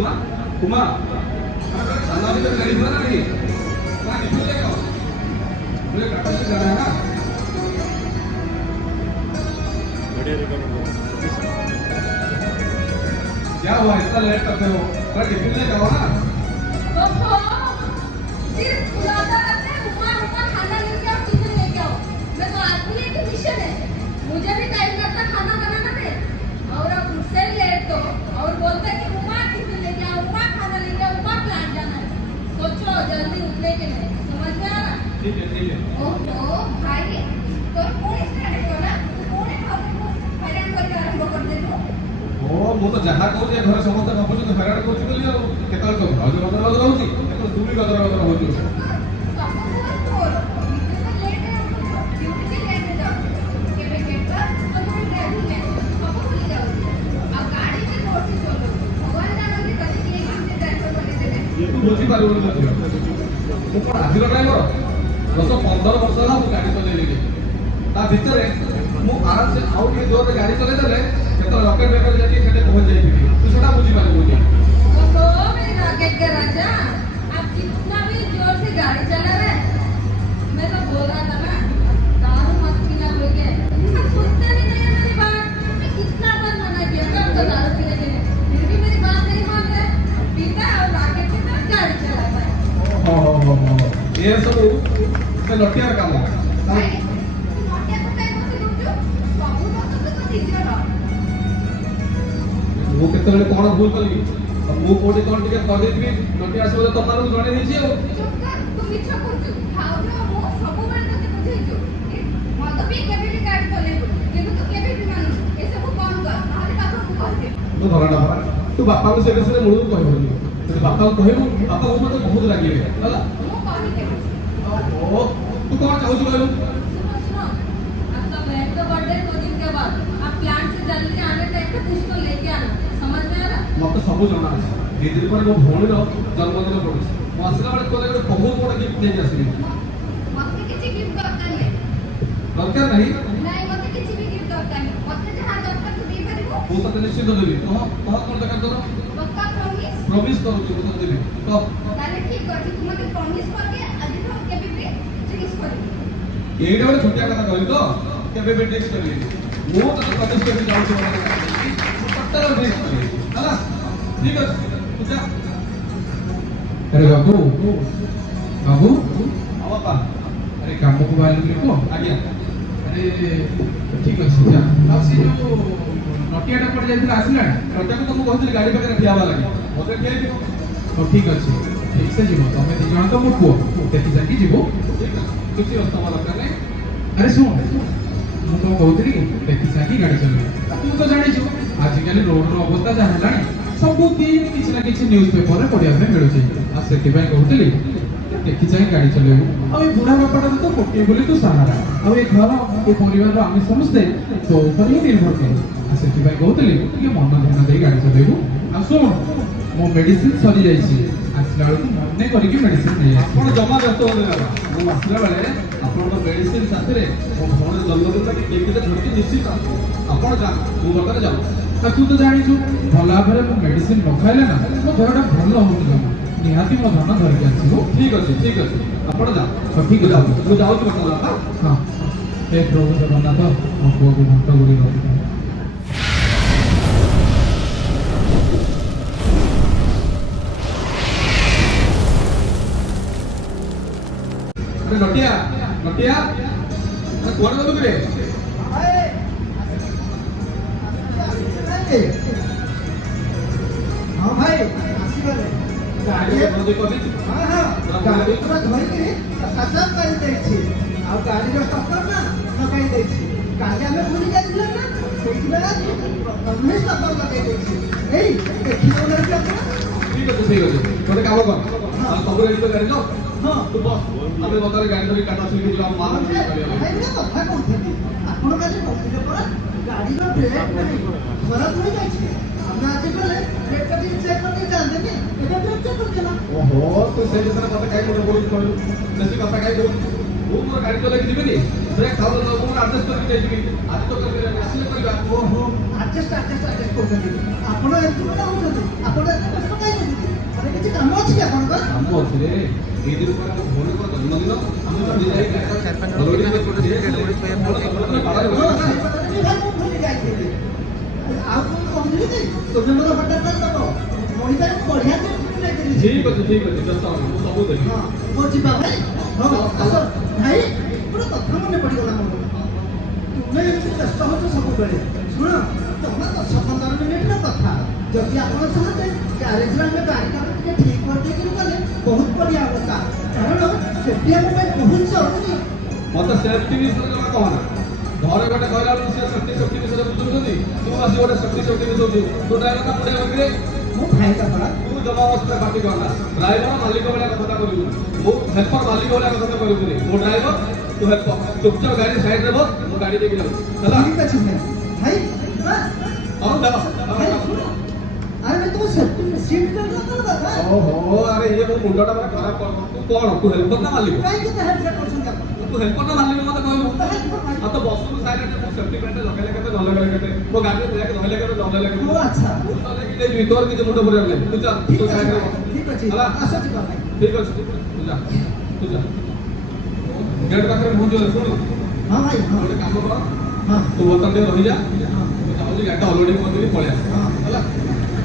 उमा उमा साला भी तो गाड़ी बुला ना नहीं ना निकल जाएगा मुझे कटा से जाना है ना क्या हुआ इतना लेट करते हो अरे टिफिन ले जाओ ना ओहो सिर्फ बुलाता रहते हैं उमा उमा खाना लेके आओ टिफिन लेके आओ मैं तो आदमी है कि मिशन है मुझे भी टाइम लगता खाना बनाना में और अब मुझसे लेट तो और बोलते कि उमा टिफिन लेके आओ उमा खाना लेके आओ उमा प्लांट जाना है सोचो जल्दी उठने के लिए समझ में आ रहा ठीक है ओहो भाई तो कौन स्टार्ट है ना कौन है खाते को हैरान करके आरंभ कर दे तो ओ मु तो जहाँ कहूँ जे घर समस्त भावुँ तो हैरान कर केतल तो भाज बदल रोचे केतल तू भी बदल हो बुझीपार आज ड्राइवर 10-15 वर्ष है गाड़ी चलेगी भितर आराम से आउ टे जोर गाड़ी चलेदेले केतल रॉकेट वेकर जाके पहुंच जाइए तू सेटा बुझीपार मेरे रॉकेट का राजा आप जितना भी जोर से गाड़ी चला रहे मैं तो बोल रहा था ना दारू मत पीना बोल के आप सुनते भी नहीं है मेरी बात मैं कितना बार मना किया कब तो दारू पीने के लिए फिर भी मेरी बात नहीं मान रहे पीता है और रॉकेट के साथ गाड़ी चलाता है ये सब से लटियार काम भाई तू नोटिया को काहे मत लुटू सब लोग तो निजर ମୁଁ କେତେବେଳେ କଣ ଭୁଲ କଲି ମୁଁ କୋଉଠି କଣ ଟିକେ କରିଦେଇଥିବି ଲଟିଆ ଆସିବ ତ ତମମାନଙ୍କୁ ଜଣେଇ ଦେଇଛି ଆଉ ଚୁପ କର ତୁ ମିଛ କହୁଛୁ ଖାଉଛୁ ମୁଁ ସବୁବେଳେ ତତେ ବୁଝେଇଛୁ ମଦ ପିଇ କେବେ ବି ଗାଡ଼ି ଚଲେଇବୁ କିନ୍ତୁ ତୁ କେବେ ବି ମାନୁଛୁ ଏସବୁ କମ କର ନହେଲେ ବାପାକୁ କହିବେ ତୁ ଧରଣା ଭରା ତୁ ବାପାଙ୍କୁ ସେ ବିଷୟରେ ମୂଳରୁ କହିବୁନି ଯଦି ବାପାଙ୍କୁ କହିବୁ ବାପା ବୋଉ ମତେ ବହୁତ ରାଗିବେ ହେଲା ମୁଁ କହିଦେବି ଓହୋ ତୁ କଣ ଚାହୁଁଛୁ କହିଲୁ सुनो सुनो आपका बहन का बर्थडे 2 दिन के बाद आप प्लांट से जल्दी आने टाइम पे कुछ तो लेके आना समझ में आ रहा ମତେ ସବୁ ଜଣା ଅଛି 2 ଦିନ ପରେ ମୋ ଭଉଣୀର ଜନ୍ମଦିନ ପଡୁଛି ମୁଁ ଆସିଲା ବେଳେ ତୋର ଗୋଟେ ବହୁତ ବଡ଼ ଗିଫ୍ଟ ନେଇକି ଆସିବି मते किसी गिफ्ट दरकार नहीं ଦରକାର ନାହିଁ नहीं मते किसी भी गिफ्ट दरकार नहीं मते जहां दरकार तू दे परिबो ମୁଁ ତତେ ନିଶ୍ଚିତ ଦେବି କହ କହ କଣ ଦରକାର ତୋର पक्का प्रॉमिस ପ୍ରମିସ୍ କରୁଛି ମୁଁ ତତେ ଦେବି କହ ताले ठीक अछि तू मते प्रॉमिस करके आज तो केबे भी जिनिस करबी ଏଇଟା ଗୋଟେ ଛୋଟିଆ କଥା କହିଲି ତ କେବେ ବି ଡ୍ରିଙ୍କ୍ସ କରିବି ମୁଁ ତତେ ପ୍ରମିସ୍ କରିକି ଯାଉଛି ଟୋଟାଲ ଡ୍ରିଙ୍କ୍ସ କରିବି ହେଲା ଠିକ ଅଛି ତୁ ଯା अरे बाबू बाबू ହଁ ବାପା अरे काम को बाहर को ଆଜ୍ଞା अरे ठीक अच्छे जा अब से जो नटियाटा पड़ जाइଥିଲା ଆସିଲାଣି ରଟାକୁ ତ ମୁଁ କହିଥିଲି ଗାଡ଼ି ପାଖରେ ଠିଆ ହେବା ଲାଗି ମୋତେ ଠିଆ ହେଇଯିବ तो ठीक अच्छे ठीक से जीव तमे ଦି ଜଣ ତ ମୋ ପୁଅ ଦେଖି ଯାକି ଯିବ ଠିକ ଅଛି କିଛି ଅସ୍ତମା ଦରକାର ନାହିଁ अरे सुन ମୁଁ କଣ କହୁଥିଲି ଦେଖି ଯାକି ଗାଡ଼ି ଚଲେଇବ ତୁ ତ ଜାଣିଛୁ ଆଜିକାଲି ରୋଡର ଅବସ୍ଥା ଯାହା ହେଲାଣି ସବୁଦିନ କିଛି ନା କିଛି ନ୍ୟୁଜ ପେପରରେ ପଢିବା ପାଇଁ ମିଳୁଛି ଆଉ ସେଥିପାଇଁ କହୁଥିଲି ଦେଖି ଚାହିଁ ଗାଡ଼ି ଚଲେଇବୁ ଆଉ ଏ ବୁଢା ବାପାଟା ତ ଗୋଟିଏ ବୋଲି ତୁ ସାହାରା ଆଉ ଏ ଘର ଏ ପରିବାରର ଆମେ ସମସ୍ତେ ତୋ ଉପରେ ହିଁ ନିର୍ଭର କରୁ ଆଉ ସେଥିପାଇଁ କହୁଥିଲି ଟିକେ ମନ ଧ୍ୟାନ ଦେଇ ଗାଡ଼ି ଚଲେଇବୁ ଆଉ ଶୁଣ ମୋ ମେଡିସିନ ସରିଯାଇଛି ଆସିଲା ବେଳକୁ ମନେ କରିକି ମେଡିସିନ ନେଇ ଆସିବୁ ଆପଣ ଜମା ବ୍ୟସ୍ତ ହୁଅନ୍ତୁ ବାବା ମୁଁ ଆସିଲା ବେଳେ ଆପଣଙ୍କ ମେଡିସିନ ସାଥିରେ ମୋ ଭଉଣୀର ଜନ୍ମଦିନଟା କେମିତି ଧରିକି ନିଶ୍ଚିତ ଆସିବ ଆପଣ ଯା ମୁଁ ବର୍ତ୍ତମାନ ଯାଉଛି ଆଉ ତୁ ତ ଜାଣିଛୁ ଭଲ ଭାବରେ ମୁଁ ମେଡିସିନ ନ ଖାଇଲେ ନା ମୋ ଦେହଟା ଭଲ ହଉନି ଜମା ନିହାତି ମୋ ଧନ ଧରିକି ଆସିବୁ ଠିକ ଅଛି ଆପଣ ଯା ହଉ ଠିକ ଅଛି ମୁଁ ଯାଉଛି ବର୍ତ୍ତମାନ ବାପା ହଁ हे प्रभु जगन्नाथ ମୋ ପୁଅକୁ ଘଣ୍ଟ ଗୁଡ଼ି ରଖିଥାଉ अरे नटिया नटिया अरे कौन बोलू रे हाँ भाई आशीर्वाद गाड़ी बंद कर दी हाँ हाँ गाड़ी पूरा धरिकी सफा कर देछि आ गाड़ी रो सफर ना लगाई देछि गाड़ी हमें भूल जाइला ना सेठी बेला प्रथमे सफर लगाई देछि एई देखि तो ना ठीक है गोटे काम कर सब रेडी तो गाड़ी जाओ हाँ तू बस अबे बतारे गाड़ी धरी काटा सुई के जाओ मार भाई ना कथा कहथि आपण काली कहथिले परा गाड़ी रो ब्रेक नहीं खराब हो जाइछि हमने आज गले ब्रेक का चेक करके जानते नहीं एटा ब्रेक चेक करके ना ओहो तू से जैसे कथा काई बोल बोल कहलु बेसी कथा काई बोल ମୁଁ ମୋର ଗାଡ଼ି ଚଲେଇକି ଯିବିନି ବ୍ରେକ୍ ଖାଉ ମୁଁ ଆଡଜଷ୍ଟ କରିକି ଯାଇଯିବି ଆଜି ତ କରିବି ଆସିଲେ କରିବା ओहो एडजस्ट करछथि आपण एंतु ना होछथि आपण एते कष्ट काई କିଛି କାମ ଅଛି କି ଆପଣଙ୍କର? କାମ ଅଛି ରେ। ଏଇ ଦିନ ପରେ ଆମ ଭଉଣୀଙ୍କର ଜନ୍ମଦିନ ଆମେ ଜଲ୍ଦି ଯାଇ ହଁ, ସେଇ କଥାଟା ବି ଭାଇ ମୁଁ ଭୁଲି ଯାଇଥିଲି। ଆଉ କଣ କହୁଥିଲି ଯେ ତୁମେ ମୋର ହଠାତ୍ ଦବ ମଣିଷକୁ ବଢିଆ ଜିନିଷ ନେଇଥିଲି। ଠିକ ଅଛି ବ୍ୟସ୍ତ ହବନି, ମୁଁ ସବୁ ଦେବି। ହଁ ମୁଁ ଯିବା ଭାଇ। ହଉ ଆସ ଭାଇ, ଗୋଟେ କଥା ମନେ ପଡ଼ିଗଲା ମୋର। ତୁମେ ଏମିତି ବ୍ୟସ୍ତ ହଉଛ ସବୁବେଳେ। ଶୁଣ, ତମେ 10-15 ମିନିଟ୍ର କଥା। ଯଦି ଆପଣ ଚାହାନ୍ତେ ଗ୍ୟାରେଜରେ ଆମେ ଗାଡ଼ିଟାକୁ ଟିକେ ଠିକ୍ କରିଦେଇକିରି ଗଲେ ବହୁତ ବଢ଼ିଆ ହୁଅନ୍ତା। କାରଣ ସେଠି ଆମ ପାଇଁ ବହୁତ ଜରୁରୀ। ମତେ ସେଫ୍ଟି ବିଷୟରେ ଜମା କହନା। ଘରେ ଗୋଟେ କହିଲା ବେଳକୁ ସେ ସେଫ୍ଟି ବିଷୟରେ ବୁଝୁଛନ୍ତି, ତୁ ଆସି ଗୋଟେ ସେଫ୍ଟି ମିଶଉଛୁ। ତୁ ଡ୍ରାଇଭର ନା ପୁଡ଼ିଆ କରିବେ? ମୁଁ ଭାଇଟା ପରା। ତୁ ଜମା ଅବସ୍ଥା ପାର୍ଟି କରନା। ଡ୍ରାଇଭର ମାଲିକ ଭଳିଆ କଥାଟା କରିବୁ। ମୁଁ ହେଲ୍ପର ମାଲିକ ଭଳିଆ କଥାଟା କରିବୁନି। ମୁଁ ଡ୍ରାଇଭର, ତୁ ହେଲ୍ପର। ଚୁପଚାପ ଗାଡ଼ି ସାଇଡ୍ରେ ବସ, ମୁଁ ଗାଡ଼ି ଦେଇକି ଯାଉଛି ହେଲା। ଠିକ୍ ଅଛି ଭାଇ। ଭାଇ ଯିବା। ହଁ ଦେବ। ଭାଇ ଶୁଣ, ଆରେ ଭାଇ ତୁମ ସେଫ୍ଟି ସିଟ୍ ବେଲ୍ଟ କଣ ଦରକାର? ଓହୋ, ଆରେ ଇଏ ମୋ ମୁଣ୍ଡଟା ମାନେ ଖରାପ କର। ତୁ କଣ? ତୁ ହେଲ୍ପର ନା ମାଲିକ? କାହିଁକି ଏତେ ହେଲ୍ପ କରୁଛନ୍ତି ଆପଣ? ତୁ ହେଲ୍ପର ନା ମାଲିକ ମତେ କହିବୁ? ମୁଁ ତ ହେଲ୍ପର ଭାଇ। ଆଉ ତ ବସକୁ ସାଇଡ୍ରେ ମୁଁ ସେଫ୍ଟି ବେଲ୍ଟ ଲଗେଇଲେ କେତେ ନ ଲଗେଇଲେ କେତେ, ମୋ ଗାଡ଼ିରେ ବ୍ରେକ୍ ଧଇଲେ କେତେ ନ ଧଇଲେ କେତେ। ଓ ଆଚ୍ଛା। ମୁଁ ଚଲେଇକି ନେଇଯିବି, ତୋର କିଛି ମୁଣ୍ଡ ପୁରେଇବାର ନାହିଁ। ତୁ ଚାଲ, ଠିକ୍ ତୁ ଅଛି ସାଇଡ୍ରେ ଭାଇ, ବସ। ଠିକ୍ ଅଛି। ହେଲା? ଆସ ଯିବା ଭାଇ। ଠିକ ଅଛି, ତୁ ଯା। ଗେଟ୍ ପାଖରେ ପହଞ୍ଚିଗଲେ ଶୁଣୁ, ହଁ ଭାଇ, ହଁ ଗୋଟେ କାମ କର, ହଁ ତୁ ବର୍ତ୍ତମାନ ଟିକେ ରହିଯା। ହଁ। ମୁଁ ଚାହୁଁଛି ଗାଡ଼ିଟା ଅଲରେଡି କରିଦେବି, ପଳେଇ ଆସ ହଁ। ହେଲା।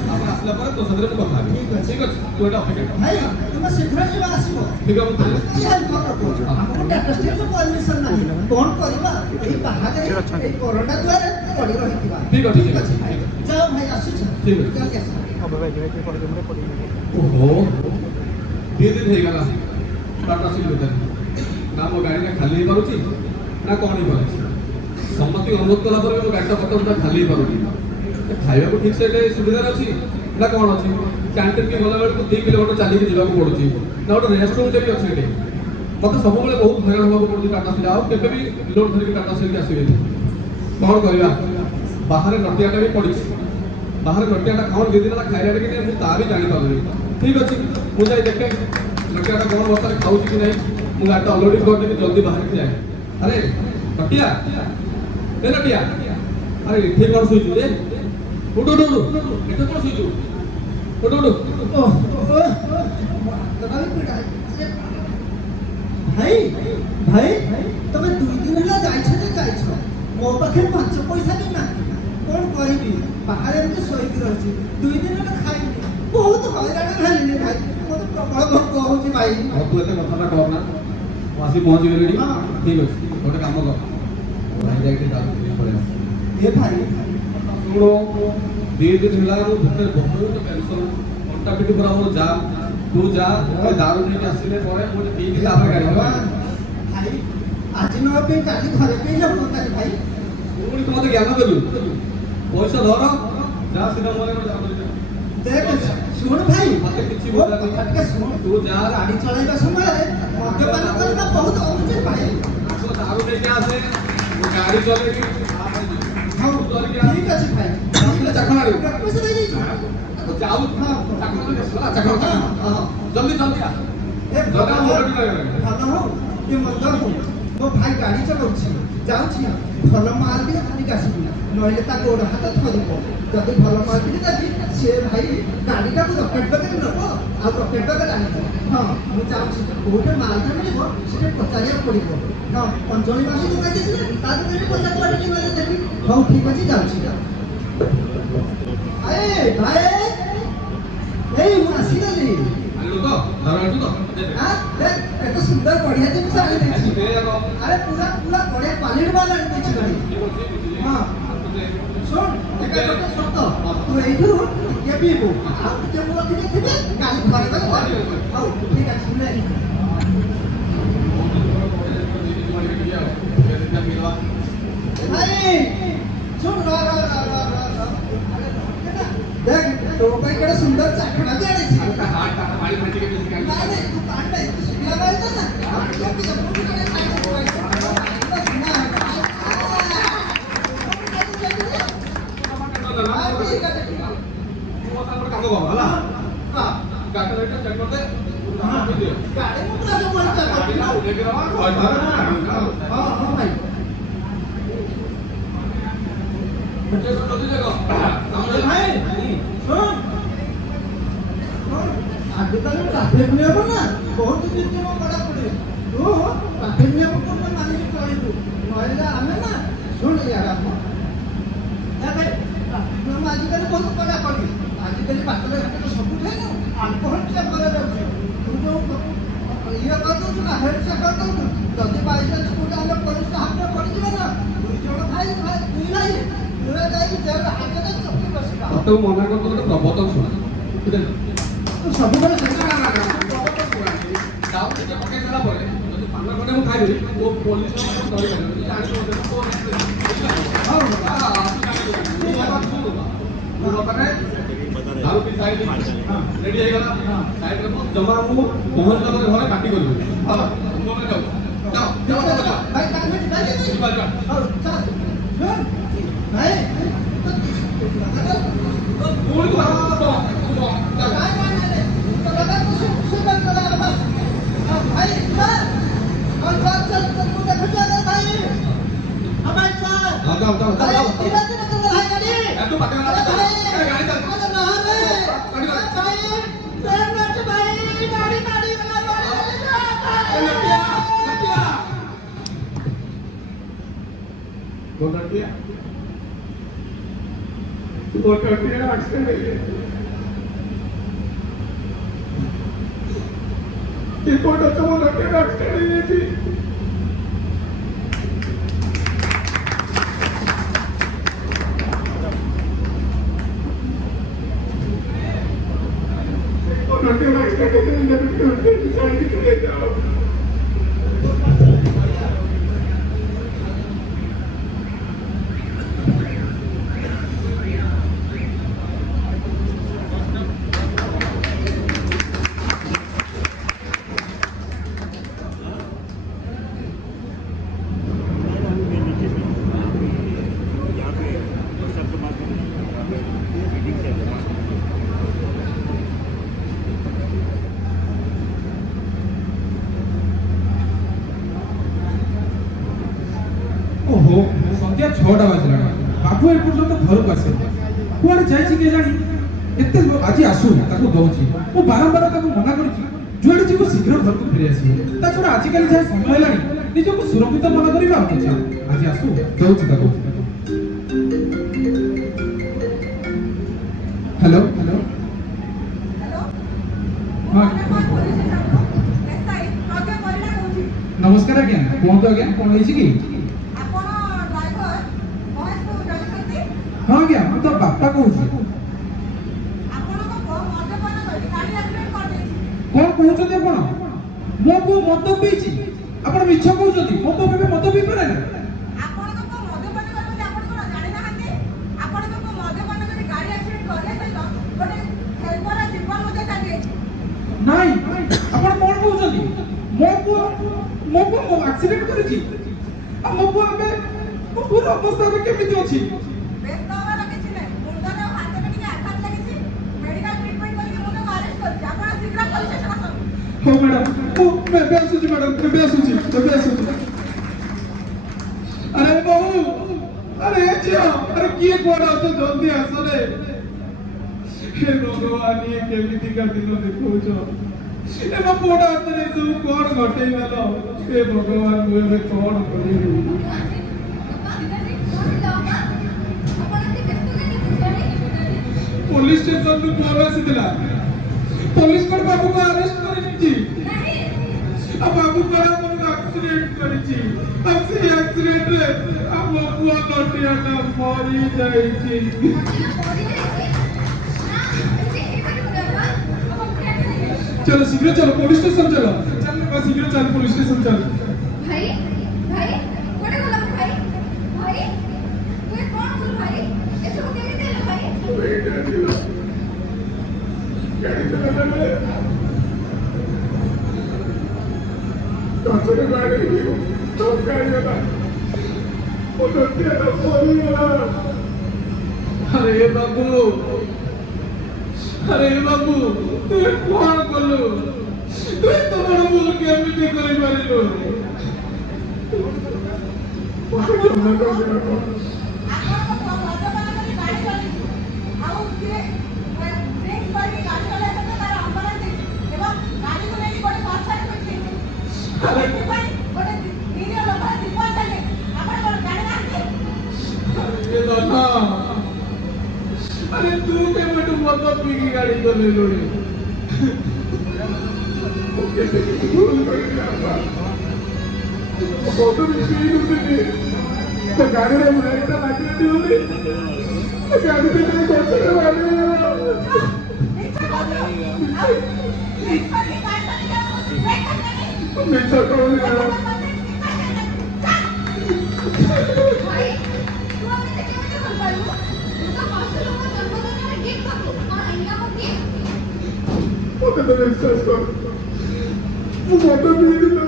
ତାପରେ ଆସିଲା ପରେ ତୋ ସାଥିରେ ମୁଁ କଥା ହେବି। ଠିକ୍ ଅଛି। ତୁ ଏଇଟା ଅପେକ୍ଷା କର। ଭାଇ ତୁମେ ଶୀଘ୍ର ଯିବା ଆସିବ। ଠିକ ଅଛି, ମୁଁ ଆମେ କାହିଁ ହେଲ୍ପ କରୁଛୁ? ଆମକୁ ଟାଟା ଷ୍ଟିଲର ପରମିଶନ ନାହିଁ। କଣ କରିବା? ଏଇ ବାହାରେ ଏଇ କରୋନା ଦ୍ୱାରା ପଡ଼ି ରହିଥିବା। ଠିକ୍ ଅଛି, ଠିକ୍ ଅଛି ଭାଇ। ଠିକ୍ ଅଛି। ଯାଅ ଭାଇ, ଆସୁଛ। ଠିକ୍ ଅଛି। ଜଲ୍ଦି ଆସ। ଓହୋ, 2 ଦିନ ହେଇଗଲା ଟାଟା ଷ୍ଟିଲ୍ ଭିତରେ। ନା ମୋ ଗାଡ଼ିଟା ଖାଲି ହେଇପାରୁଛି ନା କ'ଣ ହେଇପାରୁଛି। ସମସ୍ତଙ୍କୁ ଅନୁରୋଧ କଲା ପରେ ମୋ ଗାଡ଼ିଟା ବର୍ତ୍ତମାନ ଖାଲି ହେଇପାରୁଛି। ଖାଇବାକୁ ଠିକ୍ ସେ ସୁବିଧାରେ ଅଛି ନା କ'ଣ ଅଛି? କ୍ୟାଣ୍ଟିନ୍କି ଗଲାବେଳକୁ 2 କିଲୋମିଟର ଚାଲିକି ଯିବାକୁ ପଡ଼ୁଛି। ନା ଗୋଟେ ରେଷ୍ଟରୁମ୍ଟେ ବି ଅଛି ଏଠି। ମୋତେ ସବୁବେଳେ ବହୁତ ହଇରାଣ ହେବାକୁ ପଡ଼ୁଛି ଟାଟା ଷ୍ଟିଲ୍। ଆଉ କେବେ ବି ଲୋଡ୍ ଧରିକି ଟାଟା ଷ୍ଟିଲ୍କି ଆସିବେନି। କ'ଣ କରିବା? ବାହାରେ ନଟିଆଟା ବି ପଡ଼ିଛି। ବାହାରେ ନଟିଆଟା କ'ଣ 2 ଦିନ ହେଲା ଖାଇଲାଣି କି ନାହିଁ ମୁଁ ତା ବି ଜାଣିପାରୁନି। ଠିକ୍ ଅଛି, ମୁଁ ଯାଇ ଦେଖେ ନଟିଆଟା କ'ଣ ଅବସ୍ଥାରେ ଖାଉଛି କି ନାହିଁ। ମୁଁ ଗାଡ଼ିଟା ଅଲରେଡି କରିଦେବି, ଜଲ୍ଦି ବାହାରିକି ଯାଏ। ଆରେ ନଟିଆ, ଏ ନଟିଆ, ଆରେ ଏଠି କ'ଣ ଶୋଇଛୁ ରେ? ଉଠୁ ଏଠି କ'ଣ ଶୋଇଛୁ? ଉଠୁ। ଭାଇ ଭାଇ ତମେ 2 ଦିନ ହେଲା ଯାଇଛ ଯେ ଯାଇଛ, ମୋ ପାଖରେ 5 ପଇସା ବି ନାହିଁ। କଣ କରିବି? ବାହାରେ ଏମିତି ଶୋଇକି ରହିଛି। 2 ଦିନ ହେଲା ଖାଇନି। ବହୁତ ହଇରାଣ ହେଲିଣି ଭାଇ। ମୋତେ ପ୍ରବଳ ଭୋକ ହଉଛି ଭାଇ। ଆଉ ତୁ ଏତେ କଥାଟା କରନା, ମୁଁ ଆସି ପହଞ୍ଚିଗଲିଣି। ହଁ। ଠିକ୍ ଅଛି, ଗୋଟେ କାମ କର, ଭାଇ ଯାଇକି ଦାରୁ ପଳେଇ ଆସ। ଏ ଭାଇ ଶୁଣ, 2 ଦିନ ହେଲା ମୁଁ ଭିତରେ ବହୁତ ଟେନସନ୍, ଅଣ୍ଟା ପିଠି ପୁରା ମୋର ଜାମ୍। ତୁ ଯା, ଦାରୁ ନେଇକି ଆସିଲେ ପରେ ମୁଁ ପିଇକି ତାପରେ ଗାଡ଼ି ନେବା। ଭାଇ ଆଜି ନ ପିଇ କାଲି ଘରେ ପିଇଲେ ହୁଅନ୍ତାନି ଭାଇ। ପୁଣି ତୁ ମୋତେ ଜ୍ଞାନ ଦେଲୁ। ପଇସା ଧର, ଯା ସିଧା ମୋର ଦେଖ ଶୁଣ ଭାଇ, ମୋତେ କିଛି ମୋ ବୁଝାନି। କଥା ଟିକେ ଶୁଣ। ତୁ ଯା, ଗାଡ଼ି ଚଳାଇବା ସମୟରେ ମଦ୍ୟପାନ କରିବା ବହୁତ ଅନୁଚିତ ଭାଇ। ଆଗ ଦାରୁ ନେଇକି ଆସେ, ମୁଁ ଗାଡ଼ି ଚଲେଇବି। ହଉ ଧରିକି ଠିକ୍ ଅଛି ଭାଇ। ଚାଖଣା ଆଣିବୁ। ପଇସା ଦେଇଦେଇଛୁ। ଯାଉ, ଜଲ୍ଦି ଆ। ଏ ଭଲ ହଉ କି ମନ୍ଦ ହଉ, ମୋ ଭାଇ ଗାଡ଼ି ଚଲାଉଛି, ଯାଉଛି, ଭଲ ମାଲ ବି ଧରିକି ଆସିବି, ନହେଲେ ତା ଗୋଡ଼ ହାତ ଥରିବ। ଯଦି ଭଲ ମାଲ ବି ଦେବି, ସେ ଭାଇ ଗାଡ଼ିଟାକୁ ରକେଟ୍ ବକେଟ୍ ନେବ ଆଉ ରକେଟ୍ ବକେଟ୍ ଆଣିବ। ହଁ ମୁଁ ଯାଉଛି, କୋଉଠି ମାଲଟା ମିଳିବ ସେଟା ପଚାରିବାକୁ ପଡ଼ିବ। ହଁ ଅଞ୍ଜଳି ମାସି ଦୋକାନ ଦେଇଥିଲେ, ତା ଦୋକାନରେ ପଚାର କରିକି ନହେଲେ ଦେବି। ହଉ ଠିକ୍ ଅଛି, ଯାଉଛି। ଭାଇ ଏଇ ମୁଁ ଆସିଗଲି। ଆଣିଲୁ ତ? ଦାରୁ ଆଣିଲୁ ତ? ଏତେ ସୁନ୍ଦର ବଢିଆ ଜିନିଷ ଆଣି ଦେଇଛି। ଆରେ ପୁରା ପୁରା ବଢିଆ କ୍ୱାଲିଟି ମାଲ ଆଣି ଦେଇଛି ଭାଇ। ହଁ ଶୁଣ, ଟିକେ ଗୋଟେ ସତ, ତୁ ଏଇଠୁ ଟିକେ ପିଇବୁ, ଆଉ ଟିକେ ମୁଁ ରଖିଦେଇଥିବି, କାଲି ଘରେ ଗଲେ କରିବୁ। ହଉ ଠିକ୍ ଅଛି, ନେ। ଭାଇ ଶୁଣ, देख तो भाई केड़ा सुंदर चाखना भी आड़ी थी मारी मारी के किसी का नहीं तू कांटा है शिमला मारी था ना हम क्या भी सब पूरी करे खाई तो भाई सुना है ଆଜିକାଲି ଟ୍ରାଫିକ ନିୟମ ନା ବହୁତ ନିୟମ କଡ଼ାକଡ଼ି। ତୁ ଟ୍ରାଫିକ ନିୟମକୁ ମାନିକି ଚଳିବୁ, ନହେଲେ ଆମେ ନା ଶୁଣ ୟାର ଟ୍ରାଫିକ ନିୟମ ଆଜିକାଲି ବହୁତ କଡ଼ାକଡ଼ି। ଆଜିକାଲି ବାଟରେ ଘାଟରେ ସବୁଠାରୁ ଆଲକୋହଲ ଚେକ୍ କରାଯାଉଛି। ତୁ ଯୋଉ ଇଏ କରିଦେଉଛୁ ନା ହେଲ୍ଥ ଚେକ୍ କରିଦେଉଛୁ, ଯଦି ବାଇଚାନ୍ସ କୋଉଠି ଆମେ ପୋଲିସ ହାତରେ ପଡ଼ିଯିବ ନା, 2 ଜଣ ଭାଇ ପୁରା ଯାଇକି ଜେଲ ହାତରେ ଚକି ବସିବା। ତତେ ମୁଁ ମନା କରୁଛୁ ଗୋଟେ ପ୍ରବଚନ ଶୁଣା, ବୁଝିଲୁ? ତୁ ସବୁବେଳେ ପ୍ରବଚନ ଶୁଣାନ୍ତି। ଯାଉ ଟିକେ ପକେଇ ସାରିଲା ପରେ ଯଦି ପାନ ଖଣ୍ଡେ ମୁଁ ଖାଇବି, ମୋ ପୋଲିସ ଧରିପାରିବି, ଜାଣିପାରିବି। ଦାରୁ ପିଇ ସାଇଲି, ରେଡି ହେଇଗଲା, ସାଇଡରେ ମୁଁ ଜମା ମୁଁ ପହଞ୍ଚିଲା ପରେ ଘରେ ପାଟି କରିବି। ହେଲା, ମୁଁ ଆମେ ଯାଉ ଯାଅ ଯାଅ ଯାଅ ଯାଅ। ଭାଇ ଯିବା ଯିବା। ପୁଣି ତୁ ଓହୋ, ସନ୍ଧ୍ୟା 6ଟା ବାଜିଲାଣି। ବାବୁ ଏପର୍ଯ୍ୟନ୍ତ ଘରକୁ ଆସେ କୁଆଡେ ଯାଇଛି କେଜାଣି? ଏତେ ଆଜି ଆସୁ ତାକୁ ଦଉଛି। ମୁଁ ବାରମ୍ବାର ତାକୁ ମନା କରିଛି, ଯୁଆଡେ ଯିବୁ ଶୀଘ୍ର ଘରକୁ ଫେରି ଆସିବ। ତା ଛଡା ଆଜିକାଲି ଯାହା ସମୟ ହେଲାଣି, ନିଜକୁ ସୁରକ୍ଷିତ ମନେ କରିବା ଆଉ କିଛି। ଆଜି ଆସୁ, ଦଉଛି ତାକୁ। ହ୍ୟାଲୋ ହ୍ୟାଲୋ, ହଁ ନମସ୍କାର ଆଜ୍ଞା, କୁହନ୍ତୁ ଆଜ୍ଞା, କଣ ହେଇଛି କି? ହଁ ଆଜ୍ଞା, ମୁଁ ତ ବାପା କହୁଛି। କଣ କହୁଛନ୍ତି ଆପଣ? ମୋ ପୁଅ ମଦ ପିଇଛି? ଆପଣ ମିଛ କହୁଛନ୍ତି। ମୋ ପୁଅ କେବେ ମଦ ପିଇ ପାରେ ନା। ନାଇଁ, ଆପଣ କଣ କହୁଛନ୍ତି? ମୋ ପୁଅ ଆକ୍ସିଡେଣ୍ଟ କରିଛି? ଆଉ ମୋ ପୁଅ ଏବେ, ମୋ ପୁଅର ଅବସ୍ଥା ଏବେ କେମିତି ଅଛି? ହଉ ମ୍ୟାଡାମ, ମୁଁ ଏବେ ଆସୁଛି ମ୍ୟାଡାମ, ଏବେ ଆସୁଛି। ଆରେ ବୋଉ, ଆରେ ଝିଅ, ଆରେ କିଏ କୁଆଡେ ଅଛ? ଜଲ୍ଦି ଆସରେ। हे भगवान, ये केमितिका दिन देखौछ? ए ମୋ ପୁଅଟା ହାତରେ ସବୁ କଣ ଘଟେଇ ଗଲ? हे भगवान, ମୁଁ ଏବେ କଣ କରିବି? पुलिस स्टेशन ରୁ ଫୋନ ଆସିଥିଲା। पुलिस कोड बाबू को अरेस्ट କରିଛି। आ बाबू करा कोनो एक्सीडेंट କରିଛି। अब से एक्सीडेंट रे अब पुଅ ନଟିଆଟା ମରି ଯାଇଛି। चलो शीघ्र चलो, पुलिस स्टेशन चलो। चल शीघ्र चल, पुलिस स्टेशन चल। भाई भाई कोड़े बोला भाई भाई तू कौन बोल भाई ये सब केमिति देला भाई गाड़ी चला तो गाड़ी तो गाड़ी अरे बाबू तू कौन कलु? तू तो बड़ भूल केमिति करि पारिलु? ए दादा अरे तू के मत मत पी की गाड़ी चले लोड़ी भूल कर गया फोटो भी स्पीड होती तो गाड़ी में ब्रेक का लगी थी होती तो गाड़ी से नहीं पहुंचने वाली मिलता कौन है भाई तू हमें से क्यों नहीं बोल पाई तू तो मास्टर लोग को जन्मदिन में गिफ्ट कर और इंडिया को गिफ्ट वो तो मेरे विश्वास कर वो फोटो भी दिला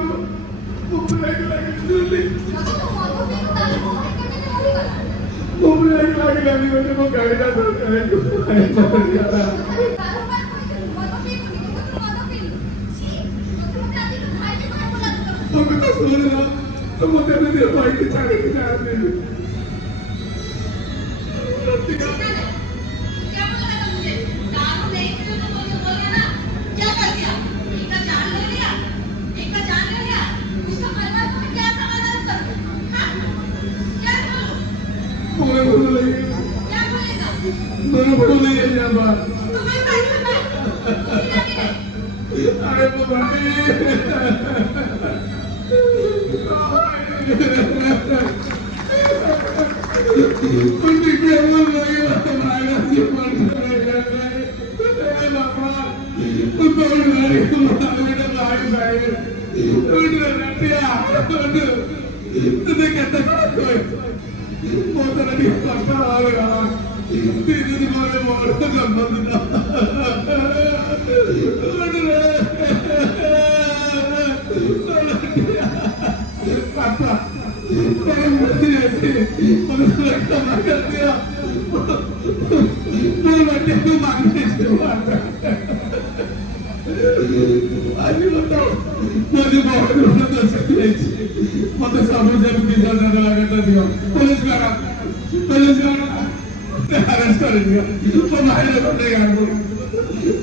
वो ब्रेक लगी थी मतलब तो फोटो भी उतार को करने में नहीं कर वो ब्रेक लगी मैंने वो गाड़ी का तो करे तो फोटो भी वो मैं तो सुन रहा तो वो तेरे लिए भाई की चाबी की जा रही है क्या बोला था मुझे दारू नहीं पीते तो बोल गया ना क्या कर दिया एक का जान ले लिया उसका परिवार को मैं क्या समाधान करूं हां क्या बोलूं बोले लगे क्या बोलेगा बोले लगे यहाँ बात तो मैं अरे वो भाई उनकी केवल लगे हमारा जीवन रहेगा नहीं बाबा उनको लड़ाई को मेरे भाई भाई उन रटिया तुझे कहता कोई बहुत लड़ी पता आ गया तेरे दिमाग में मोड़ का संबंध था पापा तेरे मुझे ऐसे उन्होंने क्षमा कर दिया वो लड़के को मारने से मारता आज बताओ मुझे बहुत रोना तो सकते मत समझ में किसी ज्यादा लगा दिया पुलिस का अरेस्ट कर दिया वो बाहर निकल गया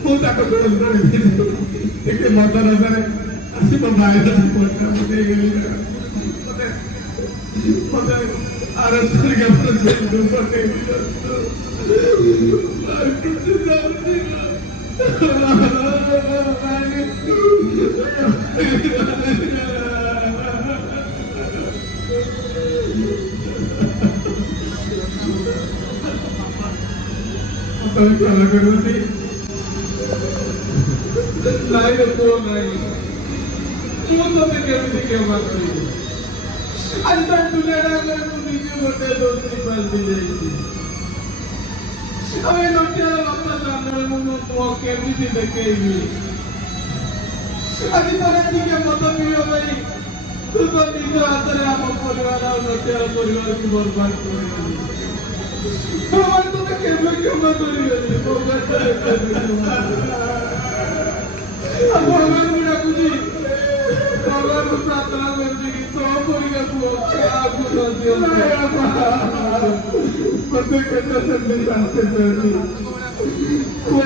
वो तक पुलिस ने एक मत नजर ऐसे वो बाहर से पहुंचा मुझे गई मत अरेस्ट कर गया पुलिस ने ऊपर से Tapi kalau berarti lain itu lain. Cuma tapi dia mati. Anda dunia dalam dunia berada di balik ini. Kami nanti apa sahaja menurut wakil di dekat ini. Adi nanti kita mata biar baik. Tuh itu antara apa poliwara nanti apa poliwara kita berbuat. हमारे तो मैं कैमरे क्यों मत हो रही है तो मैं अब भगवान मुझे कुछ भगवान को प्रार्थना करती कि तो कोई का को आप को दिया पता कैसा संदेश आते हैं को